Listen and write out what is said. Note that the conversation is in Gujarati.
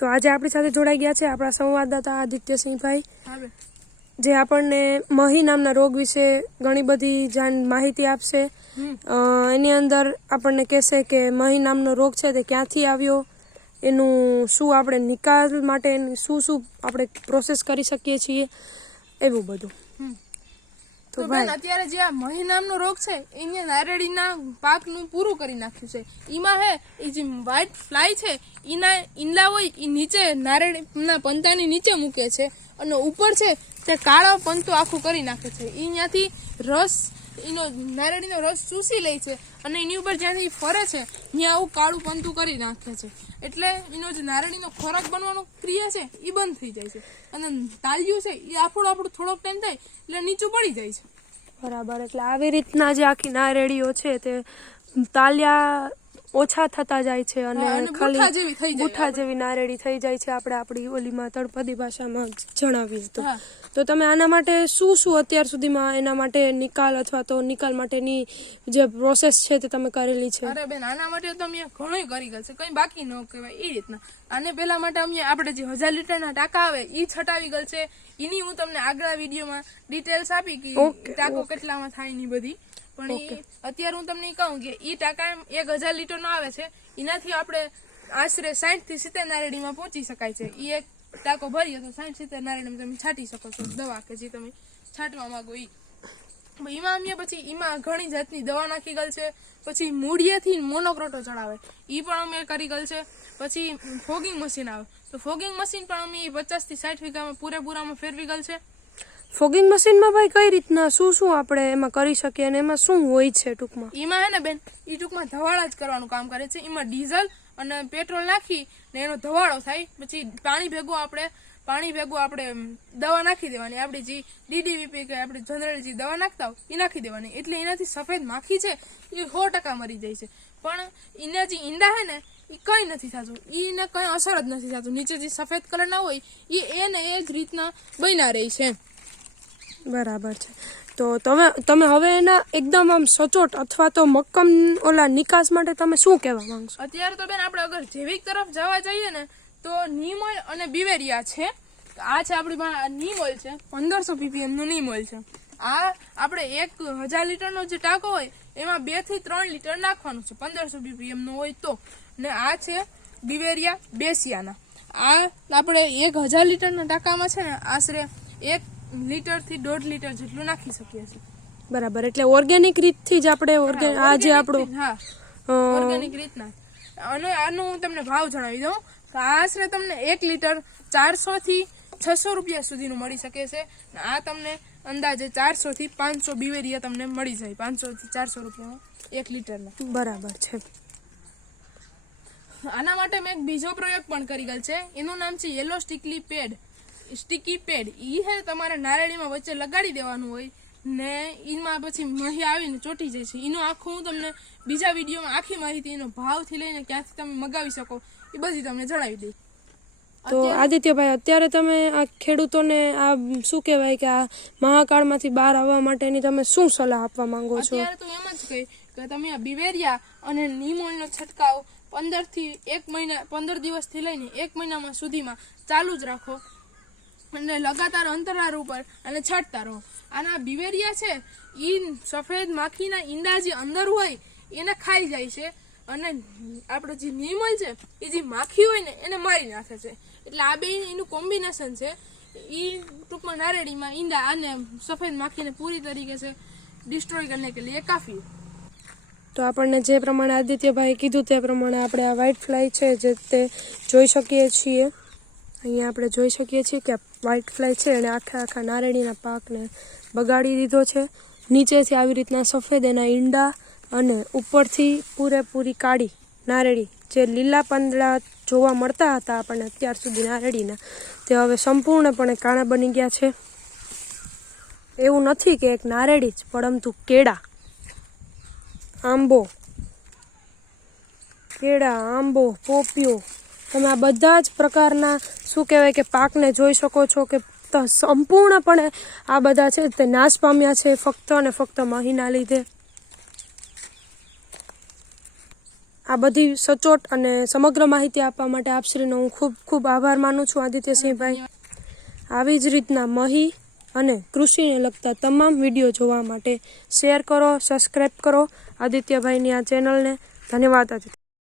તો આજે આપણી સાથે જોડાઈ ગયા છે આપણા સંવાદદાતા આદિત્યસિંહભાઈ, જે આપણને મહી નામના રોગ વિશે ઘણી બધી માહિતી આપશે. એની અંદર આપણને કહેશે કે મહી નામનો રોગ છે તે ક્યાંથી આવ્યો, એનું શું આપણે નિકાલ માટે શું આપણે પ્રોસેસ કરી શકીએ છીએ, એવું બધું. તો બેન, અત્યારે જે આ મહી નામનો રોગ છે એને નારેડીના પાકનું પૂરું કરી નાખ્યું છે. એમાં હે એ જે વ્હાઇટ ફ્લાય છે એના ઈંડા હોય એ નીચે નારેડીના પંતાની નીચે મૂકે છે અને ઉપર છે તે કાળો પંતો આખું કરી નાખે છે. એ ત્યાંથી રસ એનો નારેડીનો રસ ચૂસી લે છે અને એની ઉપર જ્યાંથી ફરે છે ત્યાં આવું કાળું પંતું કરી નાખે છે. એટલે એનો જે નારેડીનો ખોરાક બનવાનો ક્રિયા છે એ બંધ થઈ જાય છે અને તાલિયું છે એ આપણું થોડોક ટાઈમ થાય એટલે નીચું પડી જાય છે. બરાબર. એટલે આવી રીતના જે આખી નારેડીઓ છે તે તાલિયા ઓછા થતા જાય છે અને ખાલી ગુઠા જેવી નારેડી થઈ જાય છે. આપણે આપણી ઓલીમાં તળપદી ભાષામાં જણાવીએ તો તમે આના માટે શું અત્યાર સુધીમાં એના માટે નિકાલ અથવા તો નિકાલ માટેની જે પ્રોસેસ છે તે તમે કરેલી છે? અરે બેન, આના માટે તો અમે ઘણું કરી ગયેલ છે, કઈ બાકી ન કહેવાય એ રીતના. આને પહેલા માટે અમે આપણે જે 1000 લીટરના ટાંકા આવે એ છટાવી ગયેલ છે. એની હું તમને આગલા વિડીયોમાં ડિટેલ્સ આપી કે ટાંકો કેટલામાં થાય ની બધી. પણ અત્યારે હું તમને કહું કે એ ટાંકા 1000 લીટરનો આવે છે, એનાથી આપણે આશરે 60 થી 70 નારેડીમાં પહોંચી શકાય છે. એ એક ટાંકો ભરીએ તો 60-70 નારેડીમાં તમે છાંટી શકો છો દવા કે જે તમે છાંટવા માંગો એ. એમાં અમે પછી એમાં ઘણી જાતની દવા નાખી ગયેલ છે. પછી મૂળિયેથી મોનોક્રોટો ચડાવે એ પણ અમે કરી ગયેલ છે. પછી ફોગિંગ મશીન આવે તો ફોગિંગ મશીન પણ અમે 50 થી 60 વીઘામાં પૂરેપૂરામાં ફેરવી ગયેલ છે. ફોગિંગ મશીનમાં ભાઈ કઈ રીતના શું આપણે એમાં કરી શકીએ અને એમાં શું હોય છે ટૂંકમાં? એમાં હે ને બેન, એ ટૂંકમાં ધવાળા જ કરવાનું કામ કરે છે. એમાં ડીઝલ અને પેટ્રોલ નાખી ને એનો ધવાળો થાય. પછી પાણી ભેગું આપણે દવા નાખી દેવાની. આપણી જે DDVP કે આપણે જનરલ જે દવા નાખતા હોય એ નાખી દેવાની. એટલે એનાથી સફેદ માખી છે એ 100% મરી જાય છે. પણ એના જે ઈંડા હે ને એ કઈ નથી થતું, એને કઈ અસર જ નથી થતું. નીચે જે સફેદ કલર ના હોય એ જ રીતના બન્યા રહી છે. બરાબર છે. તો તમે હવે એના એકદમ આમ સચોટ અથવા તો મક્કમ ઓલા નિકાસ માટે તમે શું કહેવા માંગશો? અત્યારે તો બેન આપણે અગર જૈવિક તરફ જવા જઈએ ને તો નીમ ઓઇલ અને બિવેરિયા છે. આ છે આપણી પાસે નીમ ઓઇલ છે, 1500 ppm નું નીમ ઓઇલ છે. આ આપણે 1000 લીટરનો જે ટાંકો હોય એમાં 2 થી 3 લીટર નાખવાનું છે, 1500 ppm નું હોય તો. ને આ છે બિવેરિયા બેસિયાના. આ આપણે 1000 લીટરના ટાંકામાં છે ને આશરે 1 લીટર થી 1.5 લીટર જેટલું નાખી શકીએ છીએ. બરાબર. એટલે ઓર્ગેનિક રીતથી જ આપણે આ જે આપણું ઓર્ગેનિક રીતના. અને આનું હું તમને ભાવ જણાવી દઉં તો આશરે તમને 1 લીટર 400 થી 600 રૂપિયા સુધીનું મળી શકે છે. આ તમને અંદાજે 400 થી 500 બિવેરિયા તમને મળી જાય, 500 થી 400 રૂપિયામાં 1 લીટરના. બરાબર છે. આના માટે મેં એક બીજો પ્રયોગ પણ કરી ગયેલ છે. એનું નામ છે યેલો સ્ટીકી પેડ. ઈ હે તમારે નારેડીમાં વચ્ચે લગાડી દેવાનું હોય ને એમાં પછી મહી આવીને ચોટી જાય છે. એનું આખું હું તમને બીજા વિડીયોમાં આખી માહિતી એનો ભાવથી લઈને ક્યાંથી તમે મગાવી શકો એ બધી તમને જણાવી દઈ. તો આદિત્યભાઈ, અત્યારે તમે આ ખેડૂતોને આ શું કહેવાય કે આ મહાકાળમાંથી બહાર આવવા માટેની તમે શું સલાહ આપવા માંગો છો? અત્યારે તો એમ જ કહી કે તમે આ બિવેરિયા અને નીમ ઓઇલનો છંટકાવ 15 દિવસથી લઈને 1 મહિનામાં સુધીમાં ચાલુ જ રાખો અને લગાતાર અંતરાલ ઉપર અને છાંટતા રહો. આના બિવેરિયા છે એ સફેદ માખીના ઈંડા જે અંદર હોય એને ખાઈ જાય છે અને આપણે જે નીમ ઓઇલ છે એ જે માખી હોય ને એને મારી નાખે છે. એટલે આ બે એનું કોમ્બિનેશન છે. એ ટૂંકમાં નારેડીમાં ઈંડા અને સફેદ માખીને પૂરી તરીકે છે ડિસ્ટ્રોય કરને કે લીએ કાફી. તો આપણને જે પ્રમાણે આદિત્યભાઈ કીધું તે પ્રમાણે આપણે આ વ્હાઇટ ફ્લાય છે જે તે જોઈ શકીએ છીએ. અહીંયા આપણે જોઈ શકીએ છીએ કે વ્હાઇટ ફ્લાય છે અને આખા નારેડીના પાકને બગાડી દીધો છે. નીચેથી આવી રીતના સફેદ એના ઈંડા અને ઉપરથી પૂરેપૂરી કાળી નારેડી, જે લીલા પાંદડા જોવા મળતા હતા આપણને અત્યાર સુધી નારેડીના, તે હવે સંપૂર્ણપણે કાળા બની ગયા છે. એવું નથી કે એક નારેડી જ, પરંતુ કેળા, આંબો, પોપિયો, તમે આ બધા જ પ્રકારના શું કહેવાય કે પાકને જોઈ શકો છો કે સંપૂર્ણપણે આ બધા છે તે નાશ પામ્યા છે ફક્ત અને ફક્ત મહીના લીધે. આ બધી સચોટ અને સમગ્ર માહિતી આપવા માટે આપશ્રીનો હું ખૂબ ખૂબ આભાર માનું છું આદિત્યસિંહભાઈ. આવી જ રીતના મહી અને કૃષિને લગતા તમામ વિડીયો જોવા માટે શેર કરો, સબસ્ક્રાઈબ કરો આદિત્યભાઈની આ ચેનલને. ધન્યવાદ આદિત્ય.